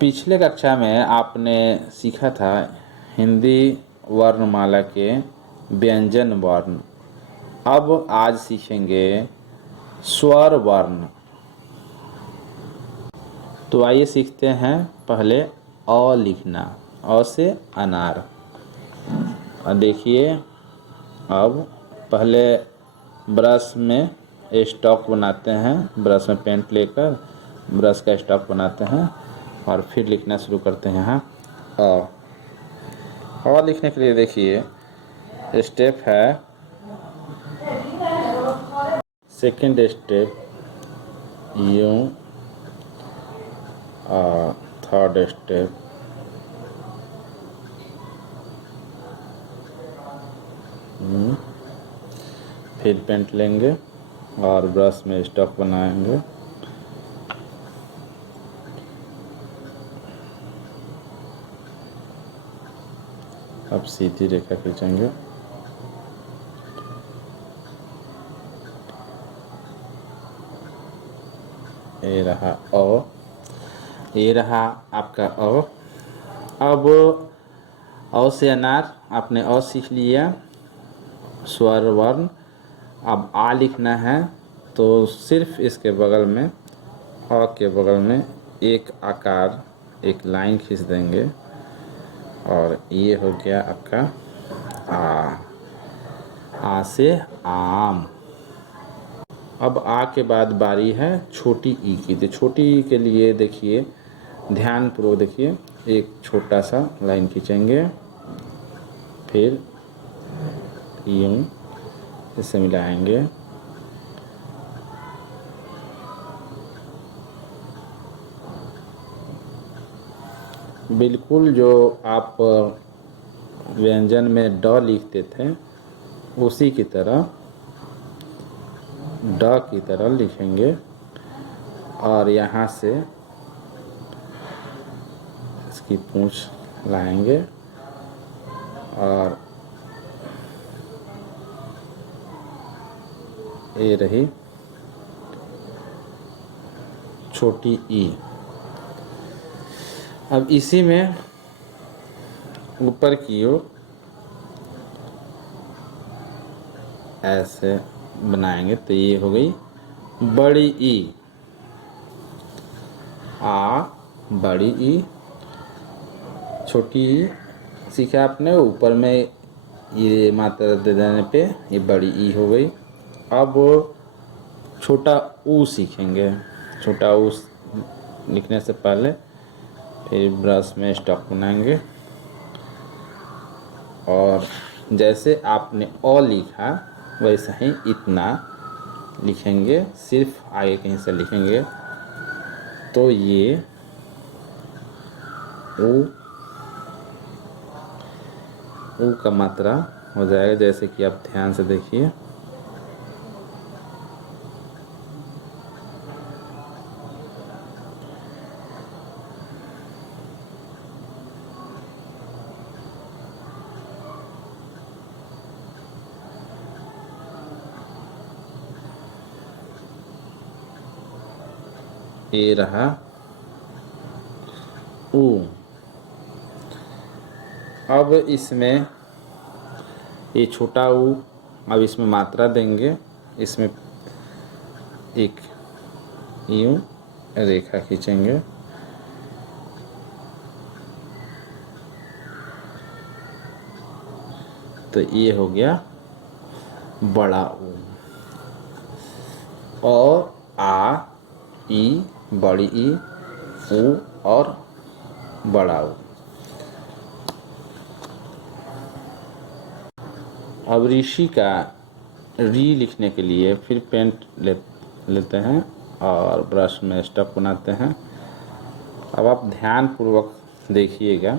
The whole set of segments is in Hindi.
पिछले कक्षा में आपने सीखा था हिंदी वर्णमाला के व्यंजन वर्ण। अब आज सीखेंगे स्वर वर्ण। तो आइए सीखते हैं। पहले अ लिखना, अ से अनार। देखिए, अब पहले ब्रश में स्टॉक बनाते हैं। ब्रश में पेंट लेकर ब्रश का स्टॉक बनाते हैं और फिर लिखना शुरू करते हैं। यहाँ अ लिखने के लिए देखिए स्टेप है। सेकंड स्टेप यूं, थर्ड स्टेप फिर पेंट लेंगे और ब्रश में स्टॉक बनाएंगे। अब सीधी रेखा खींचेंगे। ये रहा अ, ये रहा आपका अ। अब अ से अनार आपने अ सीख लिया, स्वर वर्ण। अब आ लिखना है तो सिर्फ इसके बगल में, अ के बगल में एक आकार, एक लाइन खींच देंगे और ये हो गया आपका आ। आ से आम। अब आ के बाद बारी है छोटी ई की। तो छोटी ई के लिए देखिए, ध्यानपूर्वक देखिए, एक छोटा सा लाइन खींचेंगे, फिर यूं इसे मिलाएंगे, बिल्कुल जो आप व्यंजन में ड लिखते थे उसी की तरह ड की तरह लिखेंगे और यहाँ से इसकी पूंछ लाएंगे और ये रही छोटी ई। अब इसी में ऊपर की ओर ऐसे बनाएंगे तो ये हो गई बड़ी ई। आ, बड़ी ई, छोटी ई सीखा आपने। ऊपर में ये मात्रा दे देने पे ये बड़ी ई हो गई। अब छोटा ऊ सीखेंगे। छोटा ऊ लिखने से पहले फिर ब्रश में स्टॉक बनाएंगे और जैसे आपने अ लिखा वैसा ही इतना लिखेंगे, सिर्फ आगे कहीं से लिखेंगे तो ये ऊ का मात्रा हो जाएगा। जैसे कि आप ध्यान से देखिए, ये रहा ऊ। अब इसमें ये छोटा ऊ, अब इसमें मात्रा देंगे। इसमें एक यूं रेखा खींचेंगे, तो ये हो गया बड़ा ऊ। और आ, ई, बड़ी ई, ऊ और बड़ा ऊ। अब ऋषि का री लिखने के लिए फिर पेंट लेते हैं और ब्रश में स्टॉक बनाते हैं। अब आप ध्यान पूर्वक देखिएगा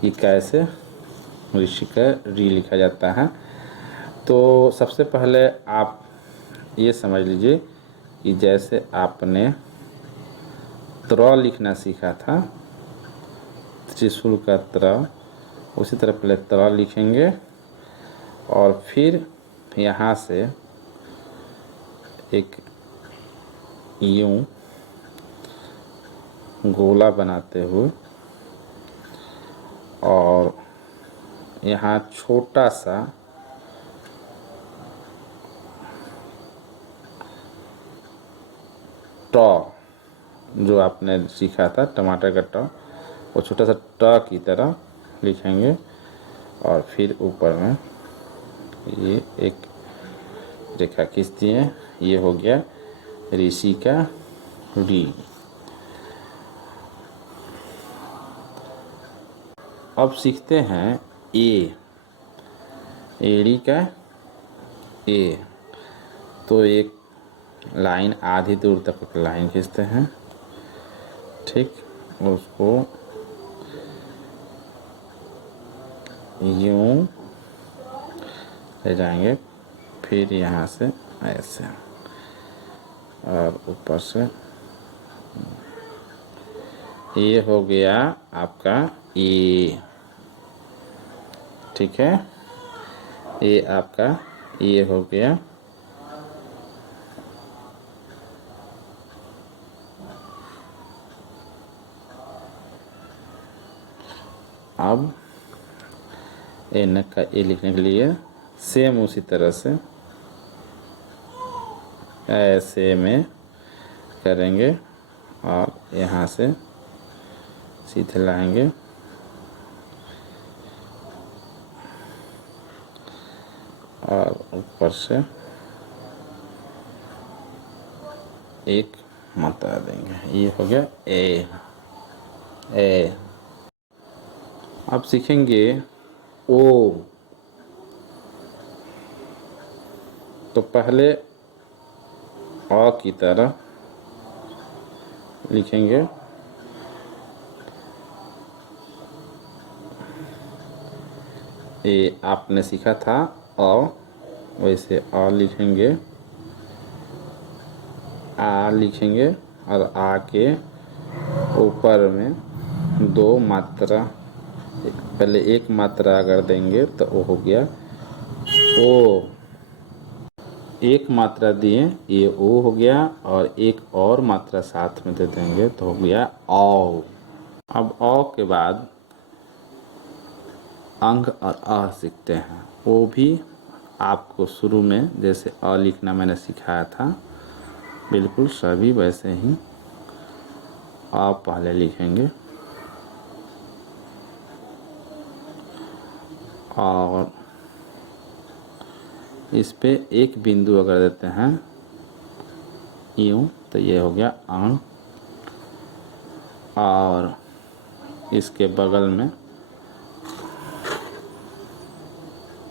कि कैसे ऋषि का री लिखा जाता है। तो सबसे पहले आप ये समझ लीजिए कि जैसे आपने त्र लिखना सीखा था, त्रिशूल का त्र, उसी तरह पहले त्र लिखेंगे और फिर यहाँ से एक यूं गोला बनाते हुए और यहाँ छोटा सा ट जो आपने सीखा था टमाटर का ट, वो छोटा सा ट की तरह लिखेंगे और फिर ऊपर में ये एक रेखा खींच दिए। ये हो गया ऋषि का री। अब सीखते हैं ए, एड़ी का ए। तो एक लाइन आधी दूर तक एक लाइन खींचते हैं, ठीक, उसको यूं ले जाएंगे, फिर यहाँ से ऐसे और ऊपर से ये हो गया आपका ये, ठीक है। ये आपका ये हो गया। अब एन का ए लिखने के लिए सेम उसी तरह से ऐसे में करेंगे और यहाँ से सीधे लाएंगे और ऊपर से एक मात्रा देंगे। ये हो गया ए। ए अब सीखेंगे ओ। तो पहले अ की तरह लिखेंगे, ये आपने सीखा था अ, वैसे अ लिखेंगे, आ लिखेंगे और आ के ऊपर में दो मात्रा, पहले एक मात्रा अगर देंगे तो वो हो गया ओ। एक मात्रा दिए ये ओ हो गया और एक और मात्रा साथ में दे देंगे तो हो गया औ। अब औ के बाद अंग और अ सीखते हैं। वो भी आपको शुरू में जैसे अ लिखना मैंने सिखाया था, बिल्कुल सभी वैसे ही अ पहले लिखेंगे और इस पे एक बिंदु अगर देते हैं यूं तो ये हो गया अंग, और इसके बगल में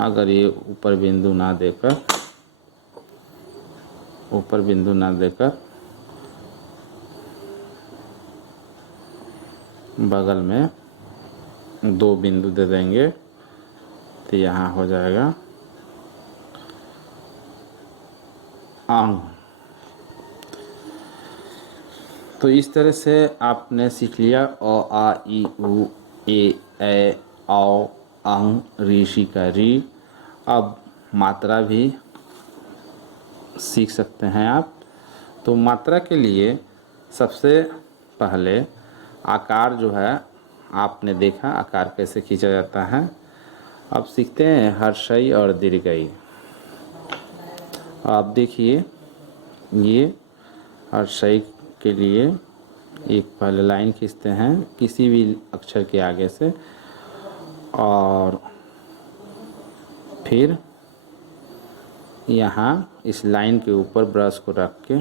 अगर ये ऊपर बिंदु ना देकर बगल में दो बिंदु दे देंगे तो यहाँ हो जाएगा अंग। तो इस तरह से आपने सीख लिया अ आ इ उ ए ऐ औ अंग ऋषि का री। अब मात्रा भी सीख सकते हैं आप। तो मात्रा के लिए सबसे पहले आकार जो है आपने देखा आकार कैसे खींचा जाता है। अब सीखते हैं हर्षई और दीर्घई। आप देखिए ये हर्षई के लिए एक पहले लाइन खींचते हैं किसी भी अक्षर के आगे से और फिर यहाँ इस लाइन के ऊपर ब्रश को रख के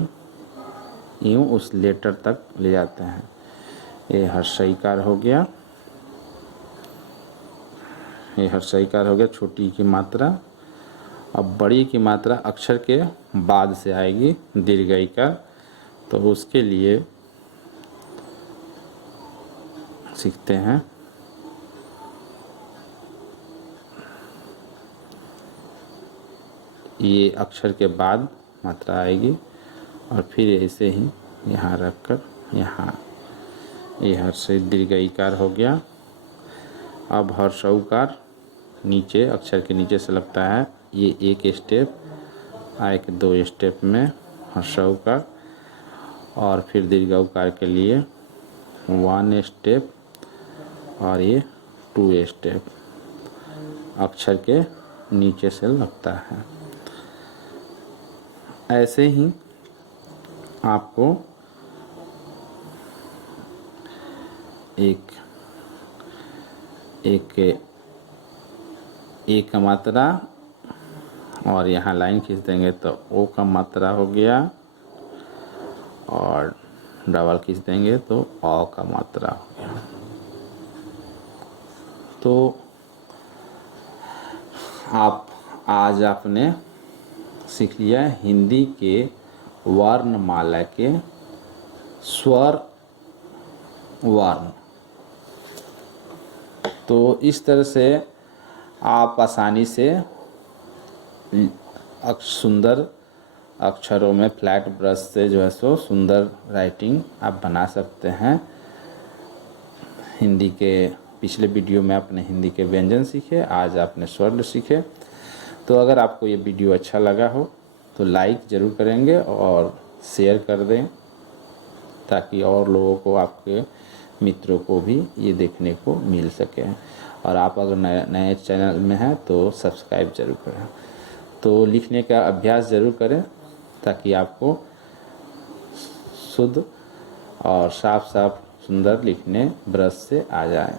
यूँ उस लेटर तक ले जाते हैं। ये हर्षईकार हो गया, ये हर्षईकार हो गया छोटी की मात्रा। अब बड़ी की मात्रा अक्षर के बाद से आएगी दीर्घईकार, तो उसके लिए सीखते हैं ये अक्षर के बाद मात्रा आएगी और फिर ऐसे ही यहाँ रखकर यहाँ ये हर्षई दीर्घईकार हो गया। अब हर्षऊकार नीचे अक्षर के नीचे से लगता है, ये एक स्टेप आए के दो स्टेप में हर्षऊकार और फिर दीर्घऊकार के लिए 1 स्टेप और ये 2 स्टेप अक्षर के नीचे से लगता है। ऐसे ही आपको एक का मात्रा और यहाँ लाइन खींच देंगे तो ओ का मात्रा हो गया, और डबल खींच देंगे तो औ का मात्रा हो गया। तो आज आपने सीख लिया हिंदी के वर्णमाला के स्वर वर्ण। तो इस तरह से आप आसानी से सुंदर अक्षरों में फ्लैट ब्रश से जो है सो सुंदर राइटिंग आप बना सकते हैं। हिंदी के पिछले वीडियो में आपने हिंदी के व्यंजन सीखे, आज आपने स्वर सीखे। तो अगर आपको ये वीडियो अच्छा लगा हो तो लाइक ज़रूर करेंगे और शेयर कर दें, ताकि और लोगों को, आपके मित्रों को भी ये देखने को मिल सके। और आप अगर नए चैनल में हैं तो सब्सक्राइब ज़रूर करें। तो लिखने का अभ्यास ज़रूर करें ताकि आपको शुद्ध और साफ साफ सुंदर लिखने ब्रश से आ जाए।